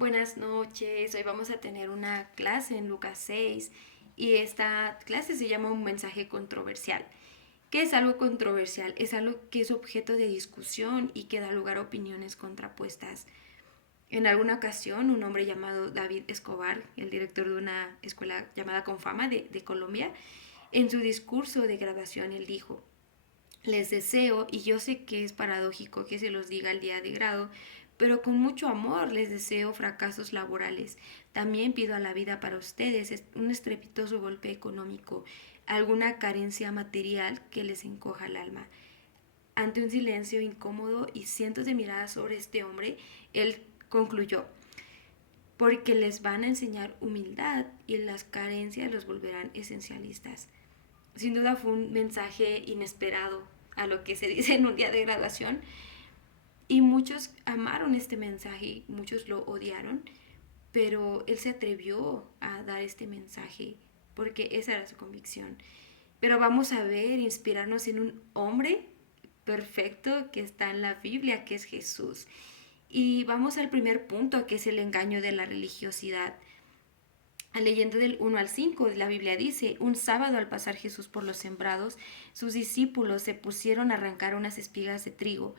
Buenas noches, hoy vamos a tener una clase en Lucas 6 y esta clase se llama un mensaje controversial. ¿Qué es algo controversial? Es algo que es objeto de discusión y que da lugar a opiniones contrapuestas. En alguna ocasión, un hombre llamado David Escobar, el director de una escuela llamada Confama de Colombia, en su discurso de graduación, él dijo: les deseo, y yo sé que es paradójico que se los diga el día de grado, pero con mucho amor les deseo fracasos laborales. También pido a la vida para ustedes un estrepitoso golpe económico, alguna carencia material que les encoja el alma. Ante un silencio incómodo y cientos de miradas sobre este hombre, él concluyó: porque les van a enseñar humildad y las carencias los volverán esencialistas. Sin duda fue un mensaje inesperado a lo que se dice en un día de graduación, y muchos amaron este mensaje, muchos lo odiaron, pero él se atrevió a dar este mensaje porque esa era su convicción. Pero vamos a ver, inspirarnos en un hombre perfecto que está en la Biblia, que es Jesús. Y vamos al primer punto, que es el engaño de la religiosidad. Leyendo del 1 al 5, la Biblia dice: un sábado, al pasar Jesús por los sembrados, sus discípulos se pusieron a arrancar unas espigas de trigo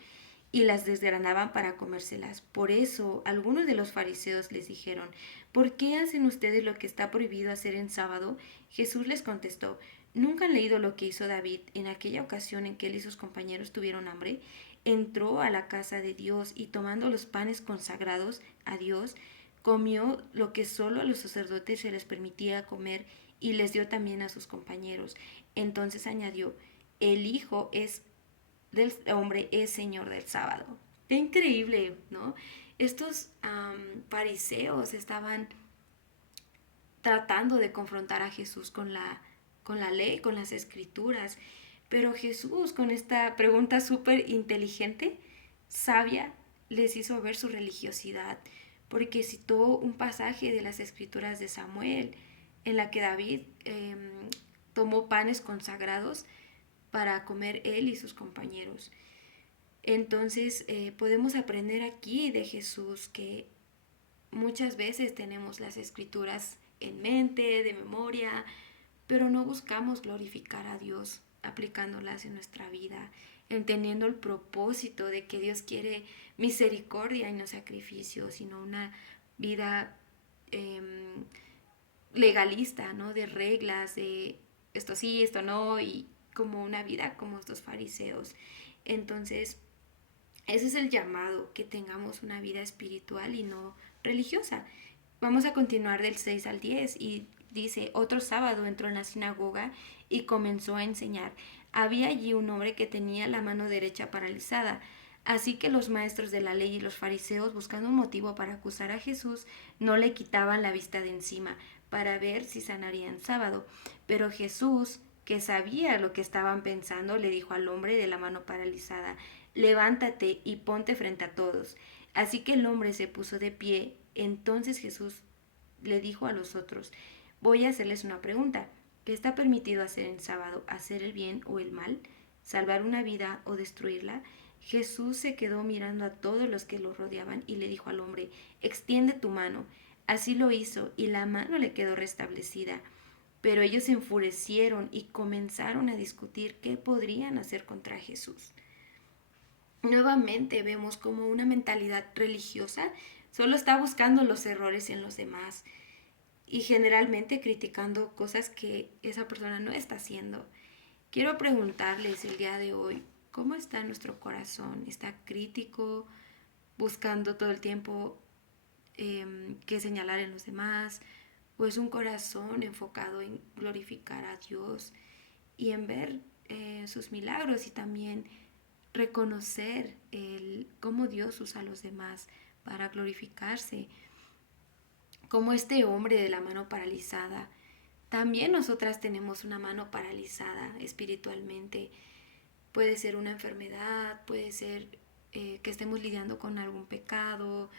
y las desgranaban para comérselas. Por eso algunos de los fariseos les dijeron: ¿por qué hacen ustedes lo que está prohibido hacer en sábado? Jesús les contestó: ¿nunca han leído lo que hizo David en aquella ocasión en que él y sus compañeros tuvieron hambre? Entró a la casa de Dios y, tomando los panes consagrados a Dios, comió lo que solo a los sacerdotes se les permitía comer y les dio también a sus compañeros. Entonces añadió: el Hijo es del hombre es Señor del sábado. Qué increíble, ¿no? Estos fariseos estaban tratando de confrontar a Jesús con la ley, con las escrituras, pero Jesús, con esta pregunta súper inteligente, sabia, les hizo ver su religiosidad, porque citó un pasaje de las escrituras de Samuel en la que David tomó panes consagrados para comer él y sus compañeros. Entonces podemos aprender aquí de Jesús que muchas veces tenemos las escrituras en mente, de memoria, pero no buscamos glorificar a Dios aplicándolas en nuestra vida, entendiendo el propósito de que Dios quiere misericordia y no sacrificio, sino una vida eh, legalista, ¿no? De reglas, de esto sí, esto no, y como una vida como estos fariseos. Entonces, ese es el llamado, que tengamos una vida espiritual y no religiosa. Vamos a continuar del 6 al 10 y dice: otro sábado entró en la sinagoga y comenzó a enseñar. Había allí un hombre que tenía la mano derecha paralizada. Así que los maestros de la ley y los fariseos, buscando un motivo para acusar a Jesús, no le quitaban la vista de encima para ver si sanaría en sábado. Pero Jesús, que sabía lo que estaban pensando, le dijo al hombre de la mano paralizada: levántate y ponte frente a todos. Así que el hombre se puso de pie. Entonces Jesús le dijo a los otros: voy a hacerles una pregunta. ¿Qué está permitido hacer en sábado? ¿Hacer el bien o el mal? ¿Salvar una vida o destruirla? Jesús se quedó mirando a todos los que lo rodeaban y le dijo al hombre: extiende tu mano. Así lo hizo y la mano le quedó restablecida. Pero ellos se enfurecieron y comenzaron a discutir qué podrían hacer contra Jesús. Nuevamente vemos como una mentalidad religiosa solo está buscando los errores en los demás y generalmente criticando cosas que esa persona no está haciendo. Quiero preguntarles el día de hoy: ¿cómo está nuestro corazón? ¿Está crítico, buscando todo el tiempo qué señalar en los demás? ¿O es un corazón enfocado en glorificar a Dios y en ver sus milagros, y también reconocer cómo Dios usa a los demás para glorificarse? Como este hombre de la mano paralizada, también nosotras tenemos una mano paralizada espiritualmente. Puede ser una enfermedad, puede ser que estemos lidiando con algún pecado,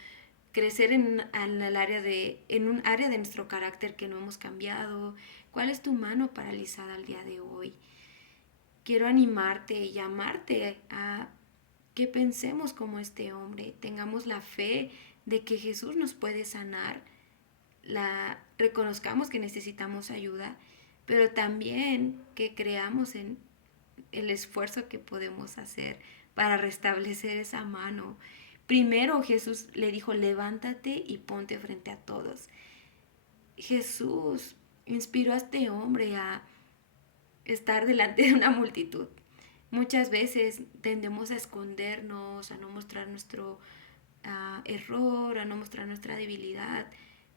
crecer en un área de nuestro carácter que no hemos cambiado. ¿Cuál es tu mano paralizada al día de hoy? Quiero animarte y llamarte a que pensemos como este hombre, tengamos la fe de que Jesús nos puede sanar, reconozcamos que necesitamos ayuda, pero también que creamos en el esfuerzo que podemos hacer para restablecer esa mano. Primero Jesús le dijo, levántate y ponte frente a todos. Jesús inspiró a este hombre a estar delante de una multitud. Muchas veces tendemos a escondernos, a no mostrar nuestro error, a no mostrar nuestra debilidad,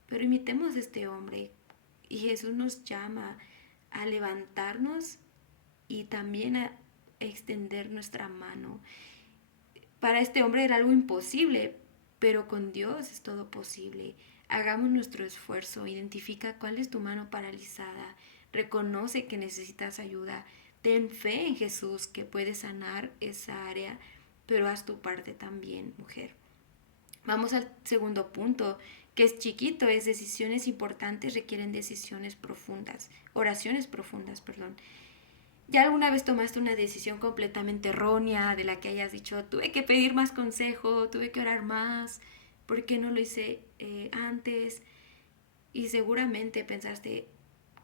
pero imitemos a este hombre y Jesús nos llama a levantarnos y también a extender nuestra mano. Para este hombre era algo imposible, pero con Dios es todo posible. Hagamos nuestro esfuerzo, identifica cuál es tu mano paralizada, reconoce que necesitas ayuda, ten fe en Jesús que puede sanar esa área, pero haz tu parte también, mujer. Vamos al segundo punto, que es chiquito, es decisiones importantes requieren decisiones profundas, oraciones profundas, perdón. ¿Ya alguna vez tomaste una decisión completamente errónea de la que hayas dicho, tuve que pedir más consejo, tuve que orar más, ¿por qué no lo hice antes? Y seguramente pensaste,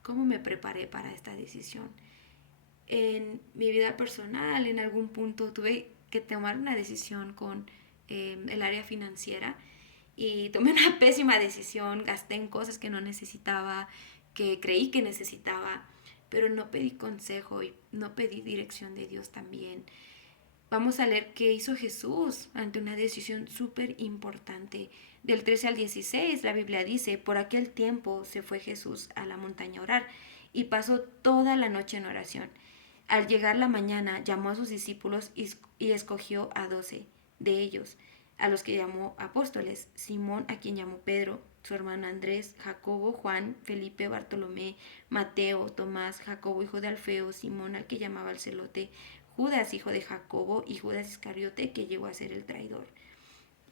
¿cómo me preparé para esta decisión? En mi vida personal, en algún punto tuve que tomar una decisión con el área financiera y tomé una pésima decisión, gasté en cosas que no necesitaba, que creí que necesitaba, pero no pedí consejo y no pedí dirección de Dios también. Vamos a leer qué hizo Jesús ante una decisión súper importante. Del 13 al 16, la Biblia dice, por aquel tiempo se fue Jesús a la montaña a orar y pasó toda la noche en oración. Al llegar la mañana, llamó a sus discípulos y escogió a 12 de ellos, a los que llamó apóstoles: Simón, a quien llamó Pedro, su hermano Andrés, Jacobo, Juan, Felipe, Bartolomé, Mateo, Tomás, Jacobo, hijo de Alfeo, Simón, al que llamaba el celote, Judas, hijo de Jacobo, y Judas Iscariote, que llegó a ser el traidor.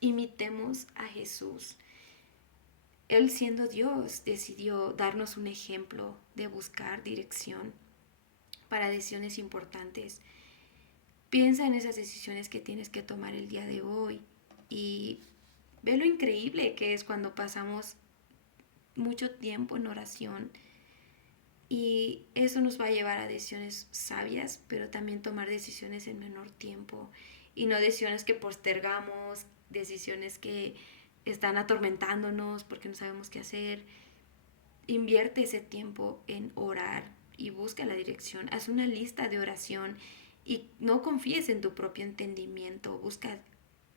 Imitemos a Jesús. Él, siendo Dios, decidió darnos un ejemplo de buscar dirección para decisiones importantes. Piensa en esas decisiones que tienes que tomar el día de hoy y ve lo increíble que es cuando pasamos mucho tiempo en oración, y eso nos va a llevar a decisiones sabias, pero también tomar decisiones en menor tiempo y no decisiones que postergamos, decisiones que están atormentándonos porque no sabemos qué hacer. Invierte ese tiempo en orar y busca la dirección. Haz una lista de oración y no confíes en tu propio entendimiento. Busca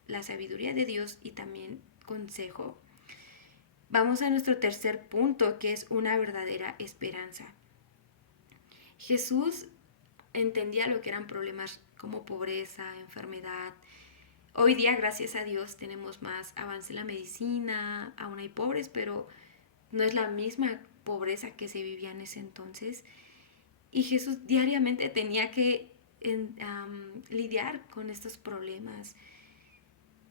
la sabiduría de Dios y también consejo. Vamos a nuestro tercer punto, que es una verdadera esperanza. Jesús entendía lo que eran problemas como pobreza, enfermedad. Hoy día, gracias a Dios, tenemos más avance en la medicina, aún hay pobres, pero no es la misma pobreza que se vivía en ese entonces. Y Jesús diariamente tenía que lidiar con estos problemas.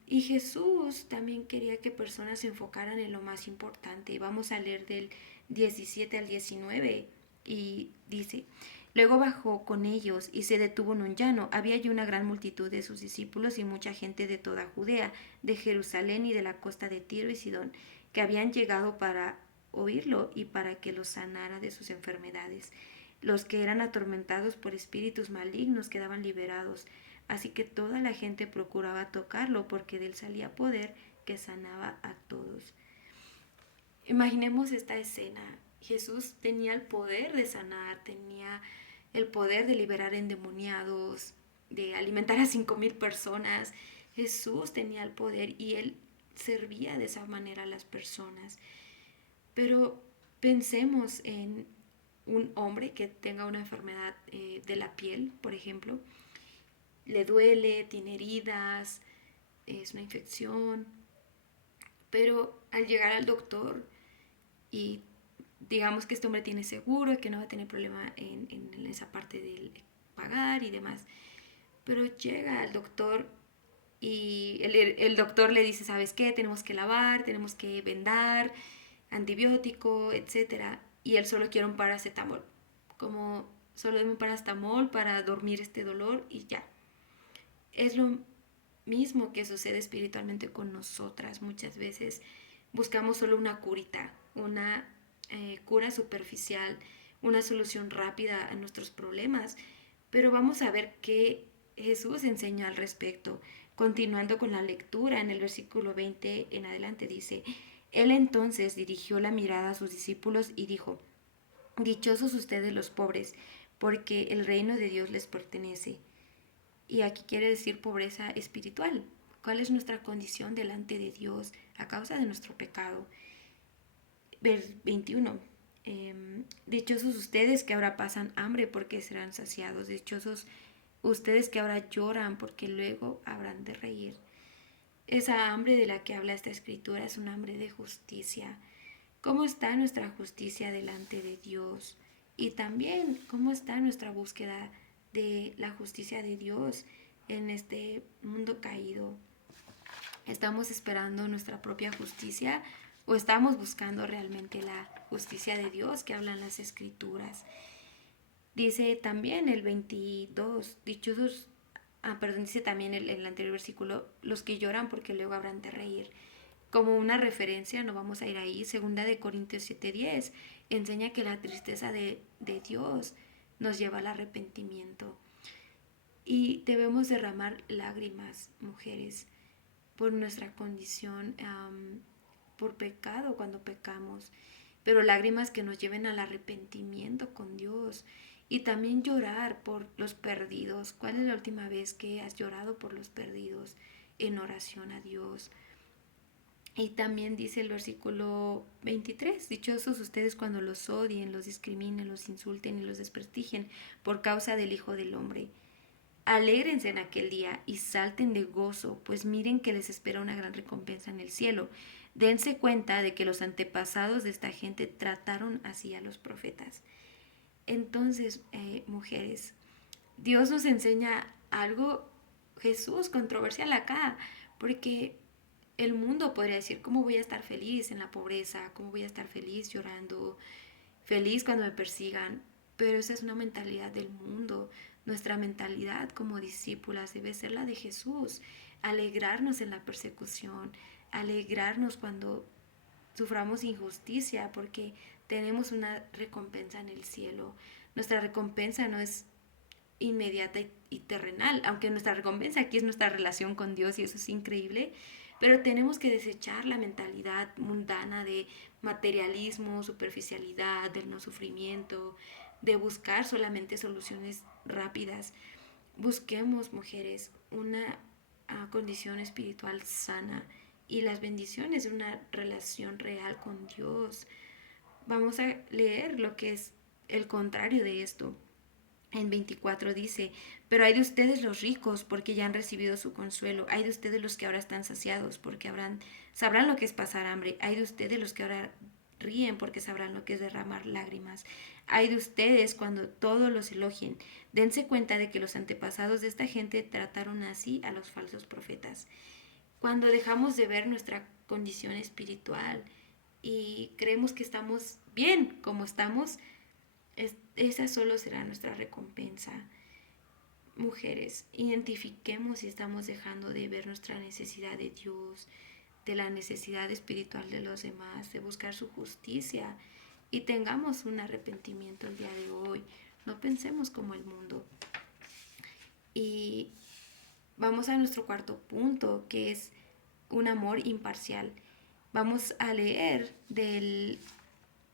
Y Jesús también quería que personas se enfocaran en lo más importante. Vamos a leer del 17 al 19 y dice: luego bajó con ellos y se detuvo en un llano. Había allí una gran multitud de sus discípulos y mucha gente de toda Judea, de Jerusalén y de la costa de Tiro y Sidón, que habían llegado para oírlo y para que los sanara de sus enfermedades. Los que eran atormentados por espíritus malignos quedaban liberados. Así que toda la gente procuraba tocarlo, porque de él salía poder que sanaba a todos. Imaginemos esta escena. Jesús tenía el poder de sanar, tenía el poder de liberar endemoniados, de alimentar a 5,000 personas. Jesús tenía el poder y él servía de esa manera a las personas. Pero pensemos en un hombre que tenga una enfermedad de la piel, por ejemplo. Le duele, tiene heridas, es una infección, pero al llegar al doctor y digamos que este hombre tiene seguro, que no va a tener problema en esa parte de pagar y demás, pero llega al doctor y el doctor le dice, ¿sabes qué? Tenemos que lavar, tenemos que vendar, antibiótico, etcétera, y él solo quiere un paracetamol, como solo deme un paracetamol para dormir este dolor y ya. Es lo mismo que sucede espiritualmente con nosotras. Muchas veces buscamos solo una curita, una cura superficial, una solución rápida a nuestros problemas, pero vamos a ver qué Jesús enseña al respecto. Continuando con la lectura, en el versículo 20 en adelante dice, Él entonces dirigió la mirada a sus discípulos y dijo, dichosos ustedes los pobres, porque el reino de Dios les pertenece. Y aquí quiere decir pobreza espiritual. ¿Cuál es nuestra condición delante de Dios a causa de nuestro pecado? Vers 21. Dichosos ustedes que ahora pasan hambre porque serán saciados. Dichosos ustedes que ahora lloran porque luego habrán de reír. Esa hambre de la que habla esta escritura es un hambre de justicia. ¿Cómo está nuestra justicia delante de Dios? Y también cómo está nuestra búsqueda de la justicia de Dios en este mundo caído. ¿Estamos esperando nuestra propia justicia o estamos buscando realmente la justicia de Dios que hablan las escrituras? Dice también el 22, dichosos, dice también el anterior versículo, los que lloran porque luego habrán de reír. Como una referencia, no vamos a ir ahí, segunda de Corintios 7:10, enseña que la tristeza de Dios nos lleva al arrepentimiento. Y debemos derramar lágrimas, mujeres, por nuestra condición, por pecado cuando pecamos, pero lágrimas que nos lleven al arrepentimiento con Dios. Y también llorar por los perdidos. ¿Cuál es la última vez que has llorado por los perdidos en oración a Dios? Y también dice el versículo 23, dichosos ustedes cuando los odien, los discriminen, los insulten y los desprestigien por causa del Hijo del Hombre. Alégrense en aquel día y salten de gozo, pues miren que les espera una gran recompensa en el cielo. Dense cuenta de que los antepasados de esta gente trataron así a los profetas. Entonces, mujeres, Dios nos enseña algo, Jesús, controversial acá, porque el mundo podría decir, ¿cómo voy a estar feliz en la pobreza? ¿Cómo voy a estar feliz llorando? Feliz cuando me persigan. Pero esa es una mentalidad del mundo. Nuestra mentalidad como discípulas debe ser la de Jesús. Alegrarnos en la persecución. Alegrarnos cuando suframos injusticia porque tenemos una recompensa en el cielo. Nuestra recompensa no es inmediata y terrenal, aunque nuestra recompensa aquí es nuestra relación con Dios y eso es increíble, pero tenemos que desechar la mentalidad mundana de materialismo, superficialidad, del no sufrimiento, de buscar solamente soluciones rápidas. Busquemos, mujeres, una condición espiritual sana y las bendiciones de una relación real con Dios. Vamos a leer lo que es el contrario de esto. En 24 dice, pero hay de ustedes los ricos porque ya han recibido su consuelo. Hay de ustedes los que ahora están saciados porque sabrán lo que es pasar hambre. Hay de ustedes los que ahora ríen porque sabrán lo que es derramar lágrimas. Hay de ustedes cuando todos los elogien. Dense cuenta de que los antepasados de esta gente trataron así a los falsos profetas. Cuando dejamos de ver nuestra condición espiritual y creemos que estamos bien como estamos, esa solo será nuestra recompensa. Mujeres, identifiquemos si estamos dejando de ver nuestra necesidad de Dios, de la necesidad espiritual de los demás, de buscar su justicia y tengamos un arrepentimiento el día de hoy. No pensemos como el mundo. Y vamos a nuestro cuarto punto, que es un amor imparcial. Vamos a leer del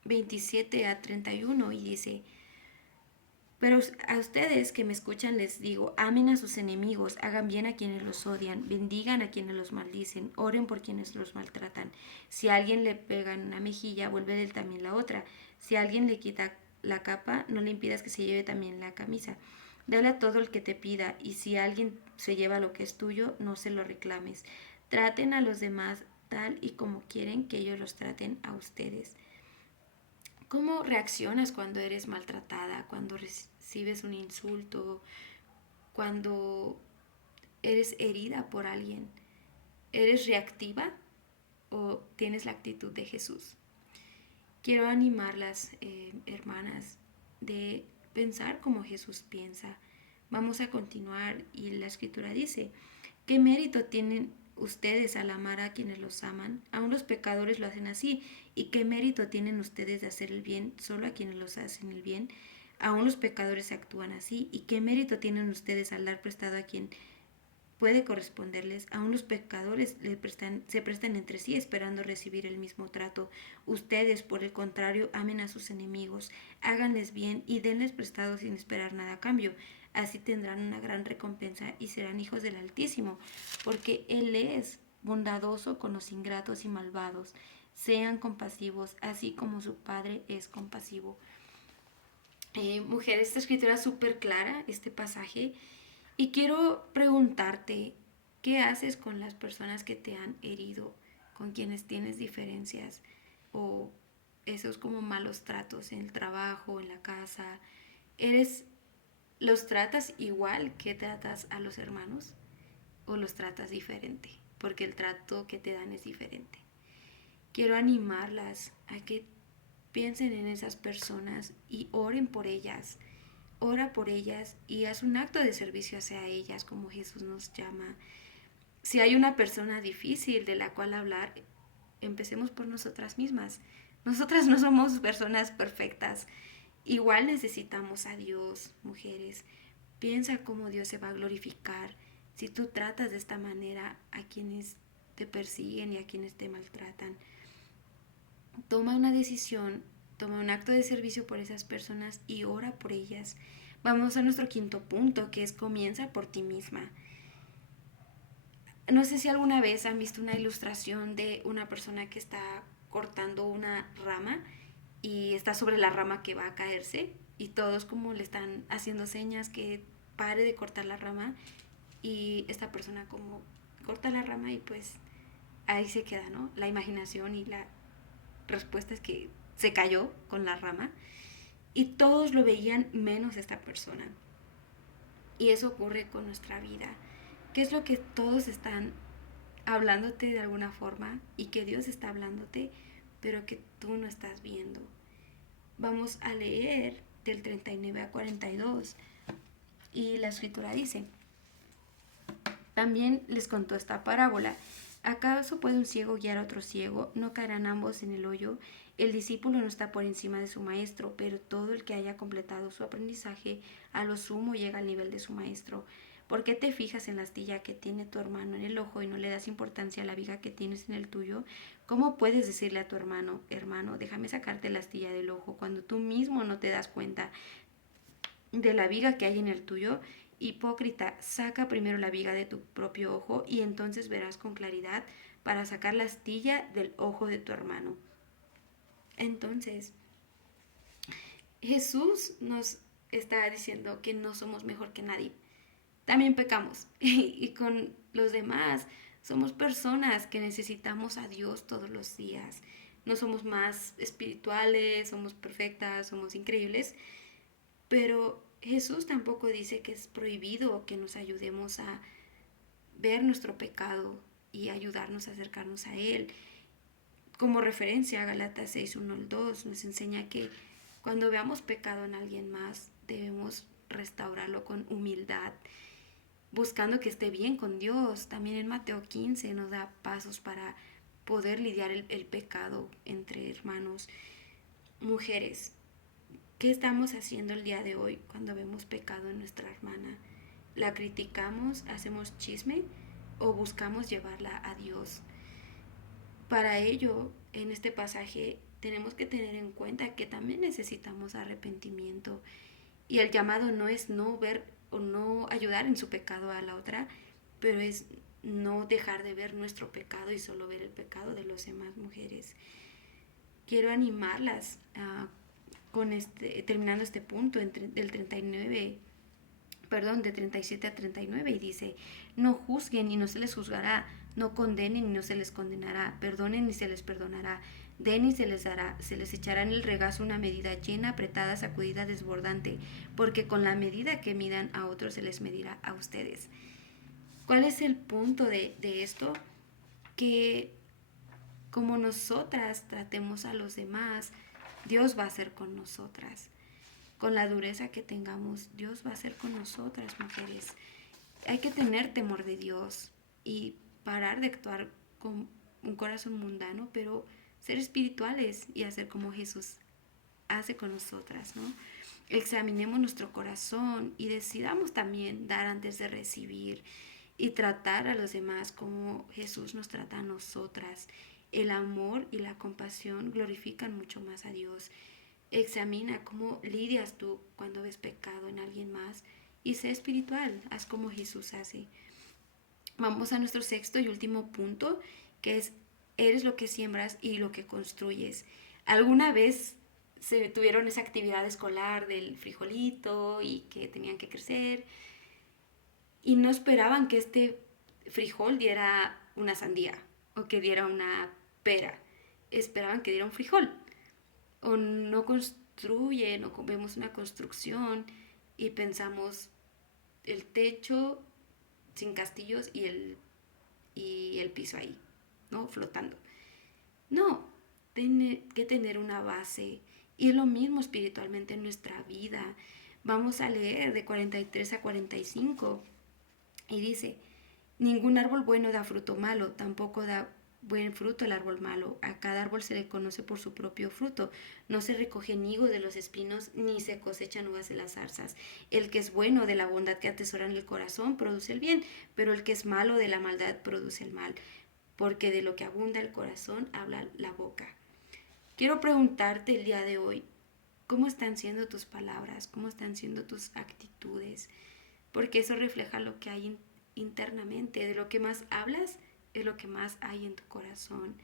27 a 31 y dice, pero a ustedes que me escuchan les digo, amen a sus enemigos, hagan bien a quienes los odian, bendigan a quienes los maldicen, oren por quienes los maltratan. Si a alguien le pegan una mejilla, vuélvele también la otra. Si a alguien le quita la capa, no le impidas que se lleve también la camisa. Dale a todo el que te pida, y si alguien se lleva lo que es tuyo, no se lo reclames. Traten a los demás tal y como quieren que ellos los traten a ustedes. ¿Cómo reaccionas cuando eres maltratada, cuando recibes un insulto, cuando eres herida por alguien? ¿Eres reactiva o tienes la actitud de Jesús? Quiero animarlas, hermanas, de pensar como Jesús piensa. Vamos a continuar y la escritura dice, ¿Qué mérito tienen ustedes al amar a quienes los aman? Aún los pecadores lo hacen así. ¿Y qué mérito tienen ustedes de hacer el bien solo a quienes los hacen el bien? Aún los pecadores actúan así. ¿Y qué mérito tienen ustedes al dar prestado a quien puede corresponderles? Aún los pecadores se prestan entre sí esperando recibir el mismo trato. Ustedes, por el contrario, amen a sus enemigos, háganles bien y denles prestado sin esperar nada a cambio. Así tendrán una gran recompensa y serán hijos del Altísimo, porque Él es bondadoso con los ingratos y malvados. Sean compasivos, así como su Padre es compasivo. Mujer, esta escritura es súper clara, este pasaje. Y quiero preguntarte, ¿qué haces con las personas que te han herido, con quienes tienes diferencias o esos como malos tratos en el trabajo, en la casa? ¿Los tratas igual que tratas a los hermanos o los tratas diferente? Porque el trato que te dan es diferente. Quiero animarlas a que piensen en esas personas y oren por ellas. Ora por ellas y haz un acto de servicio hacia ellas, como Jesús nos llama. Si hay una persona difícil de la cual hablar, empecemos por nosotras mismas. Nosotras no somos personas perfectas. Igual necesitamos a Dios, mujeres. Piensa cómo Dios se va a glorificar si tú tratas de esta manera a quienes te persiguen y a quienes te maltratan. Toma una decisión, toma un acto de servicio por esas personas y ora por ellas. Vamos a nuestro quinto punto, que es comienza por ti misma. No sé si alguna vez han visto una ilustración de una persona que está cortando una rama y está sobre la rama que va a caerse y todos como le están haciendo señas que pare de cortar la rama y esta persona como corta la rama y pues ahí se queda, ¿no? La imaginación y la respuesta es que se cayó con la rama y todos lo veían menos esta persona. Y eso ocurre con nuestra vida. ¿Qué es lo que todos están hablándote de alguna forma y que Dios está hablándote, pero que tú no estás viendo? Vamos a leer del 39 a 42 y la escritura dice: también les contó esta parábola. ¿Acaso puede un ciego guiar a otro ciego? ¿No caerán ambos en el hoyo? El discípulo no está por encima de su maestro, pero todo el que haya completado su aprendizaje a lo sumo llega al nivel de su maestro. ¿Por qué te fijas en la astilla que tiene tu hermano en el ojo y no le das importancia a la viga que tienes en el tuyo? ¿Cómo puedes decirle a tu hermano, hermano, déjame sacarte la astilla del ojo, cuando tú mismo no te das cuenta de la viga que hay en el tuyo? Hipócrita, saca primero la viga de tu propio ojo y entonces verás con claridad para sacar la astilla del ojo de tu hermano. Entonces, Jesús nos está diciendo que no somos mejor que nadie. También pecamos y con los demás somos personas que necesitamos a Dios todos los días. No somos más espirituales, somos perfectas, somos increíbles, pero Jesús tampoco dice que es prohibido que nos ayudemos a ver nuestro pecado y ayudarnos a acercarnos a Él. Como referencia, Galatas 6, 1 al 2 nos enseña que cuando veamos pecado en alguien más, debemos restaurarlo con humildad, buscando que esté bien con Dios. También en Mateo 15 nos da pasos para poder lidiar el pecado entre hermanos. Mujeres, ¿qué estamos haciendo el día de hoy cuando vemos pecado en nuestra hermana? ¿La criticamos, hacemos chisme o buscamos llevarla a Dios? Para ello, en este pasaje tenemos que tener en cuenta que también necesitamos arrepentimiento y el llamado no es no ver o no ayudar en su pecado a la otra, pero es no dejar de ver nuestro pecado y solo ver el pecado de los demás. Mujeres, quiero animarlas terminando este punto del 39, perdón, de 37 a 39, y dice: no juzguen y no se les juzgará, no condenen y no se les condenará, perdonen y se les perdonará, den y se les dará, se les echará en el regazo una medida llena, apretada, sacudida, desbordante, porque con la medida que midan a otros se les medirá a ustedes. ¿Cuál es el punto de esto? Que como nosotras tratemos a los demás, Dios va a hacer con nosotras. Con la dureza que tengamos, Dios va a hacer con nosotras, mujeres. Hay que tener temor de Dios. y parar de actuar con un corazón mundano, pero ser espirituales y hacer como Jesús hace con nosotras, ¿no? Examinemos nuestro corazón y decidamos también dar antes de recibir y tratar a los demás como Jesús nos trata a nosotras. El amor y la compasión glorifican mucho más a Dios. Examina cómo lidias tú cuando ves pecado en alguien más y sé espiritual, haz como Jesús hace. Vamos a nuestro sexto y último punto, que es: eres lo que siembras y lo que construyes. ¿Alguna vez se tuvieron esa actividad escolar del frijolito y que tenían que crecer y no esperaban que este frijol diera una sandía o que diera una pera? Esperaban que diera un frijol. O no construyen o vemos una construcción y pensamos el techo sin castillos y el piso ahí, ¿no? Flotando. No, tiene que tener una base. Y es lo mismo espiritualmente en nuestra vida. Vamos a leer de 43 a 45 y dice: ningún árbol bueno da fruto malo, tampoco da buen fruto el árbol malo. A cada árbol se le conoce por su propio fruto. No se recogen higos de los espinos, ni se cosechan uvas de las zarzas. El que es bueno de la bondad que atesora en el corazón produce el bien, pero el que es malo de la maldad produce el mal, porque de lo que abunda el corazón habla la boca. Quiero preguntarte el día de hoy: ¿cómo están siendo tus palabras? ¿Cómo están siendo tus actitudes? Porque eso refleja lo que hay internamente. De lo que más hablas es lo que más hay en tu corazón.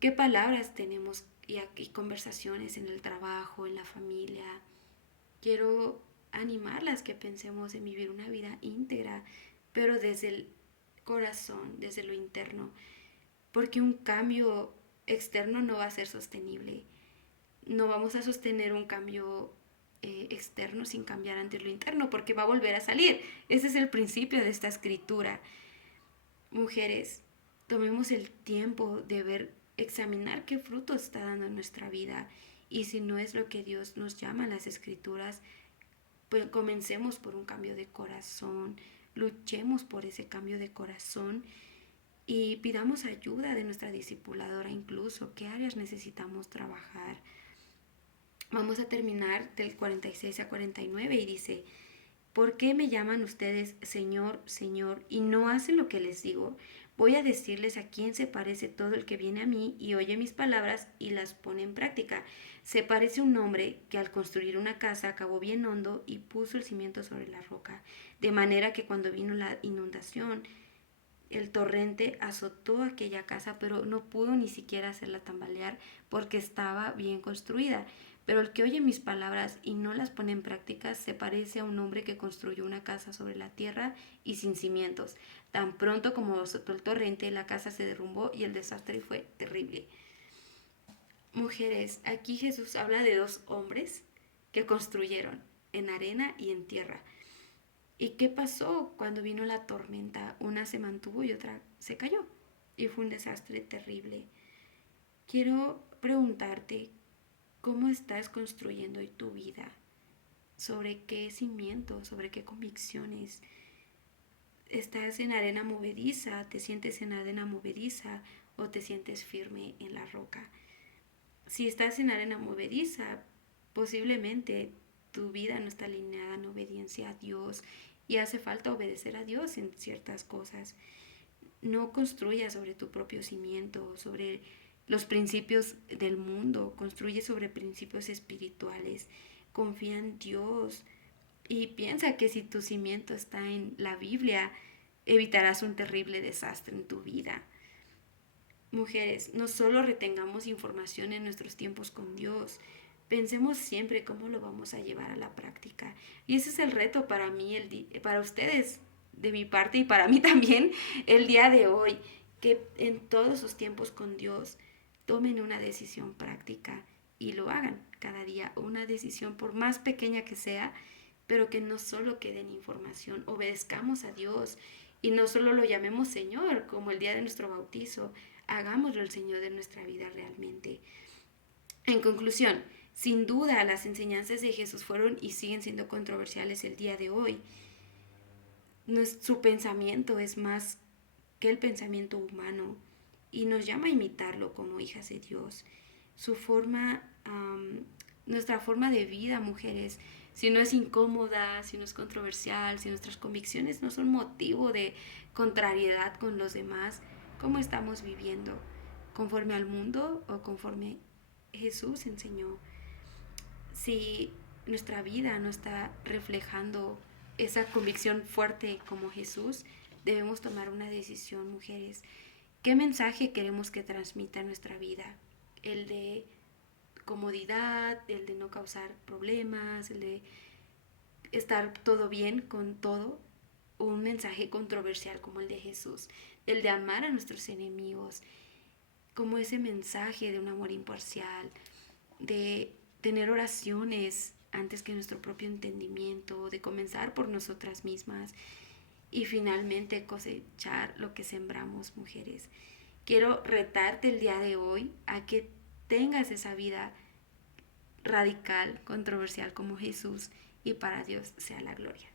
¿Qué palabras tenemos y conversaciones en el trabajo, en la familia? Quiero animarlas que pensemos en vivir una vida íntegra, pero desde el corazón, desde lo interno, porque un cambio externo no va a ser sostenible. No vamos a sostener un cambio externo sin cambiar antes lo interno, porque va a volver a salir. Ese es el principio de esta escritura. Mujeres, tomemos el tiempo de ver, examinar qué fruto está dando en nuestra vida, y si no es lo que Dios nos llama en las escrituras, pues comencemos por un cambio de corazón, luchemos por ese cambio de corazón y pidamos ayuda de nuestra discipuladora, incluso qué áreas necesitamos trabajar. Vamos a terminar del 46 a 49 y dice: ¿por qué me llaman ustedes Señor, Señor, y no hacen lo que les digo? Voy a decirles a quién se parece todo el que viene a mí y oye mis palabras y las pone en práctica. Se parece un hombre que al construir una casa acabó bien hondo y puso el cimiento sobre la roca, de manera que cuando vino la inundación, el torrente azotó aquella casa, pero no pudo ni siquiera hacerla tambalear porque estaba bien construida. Pero el que oye mis palabras y no las pone en práctica se parece a un hombre que construyó una casa sobre la tierra y sin cimientos. Tan pronto como azotó el torrente, la casa se derrumbó y el desastre fue terrible. Mujeres, aquí Jesús habla de dos hombres que construyeron en arena y en tierra. ¿Y qué pasó cuando vino la tormenta? Una se mantuvo y otra se cayó. Y fue un desastre terrible. Quiero preguntarte, ¿cómo estás construyendo hoy tu vida? ¿Sobre qué cimientos? ¿Sobre qué convicciones? ¿Estás en arena movediza? ¿Te sientes en arena movediza o te sientes firme en la roca? Si estás en arena movediza, posiblemente tu vida no está alineada en obediencia a Dios y hace falta obedecer a Dios en ciertas cosas. No construyas sobre tu propio cimiento, sobre los principios del mundo, construye sobre principios espirituales, confía en Dios y piensa que si tu cimiento está en la Biblia, evitarás un terrible desastre en tu vida. Mujeres, no solo retengamos información en nuestros tiempos con Dios, pensemos siempre cómo lo vamos a llevar a la práctica. Y ese es el reto para mí, para ustedes, de mi parte y para mí también, el día de hoy, que en todos sus tiempos con Dios tomen una decisión práctica y lo hagan cada día, una decisión por más pequeña que sea, pero que no solo quede en información, obedezcamos a Dios y no solo lo llamemos Señor, como el día de nuestro bautizo, hagámoslo el Señor de nuestra vida realmente. En conclusión, sin duda las enseñanzas de Jesús fueron y siguen siendo controversiales el día de hoy. Su pensamiento es más que el pensamiento humano y nos llama a imitarlo como hijas de Dios. Su forma, nuestra forma de vida, mujeres, si no es incómoda, si no es controversial, si nuestras convicciones no son motivo de contrariedad con los demás, ¿cómo estamos viviendo? ¿Conforme al mundo o conforme Jesús enseñó? Si nuestra vida no está reflejando esa convicción fuerte como Jesús, debemos tomar una decisión, mujeres. ¿Qué mensaje queremos que transmita nuestra vida? ¿El de comodidad, el de no causar problemas, el de estar todo bien con todo? ¿O un mensaje controversial como el de Jesús, el de amar a nuestros enemigos, como ese mensaje de un amor imparcial, de tener oraciones antes que nuestro propio entendimiento, de comenzar por nosotras mismas y finalmente cosechar lo que sembramos, mujeres? Quiero retarte el día de hoy a que tengas esa vida radical, controversial como Jesús, y para Dios sea la gloria.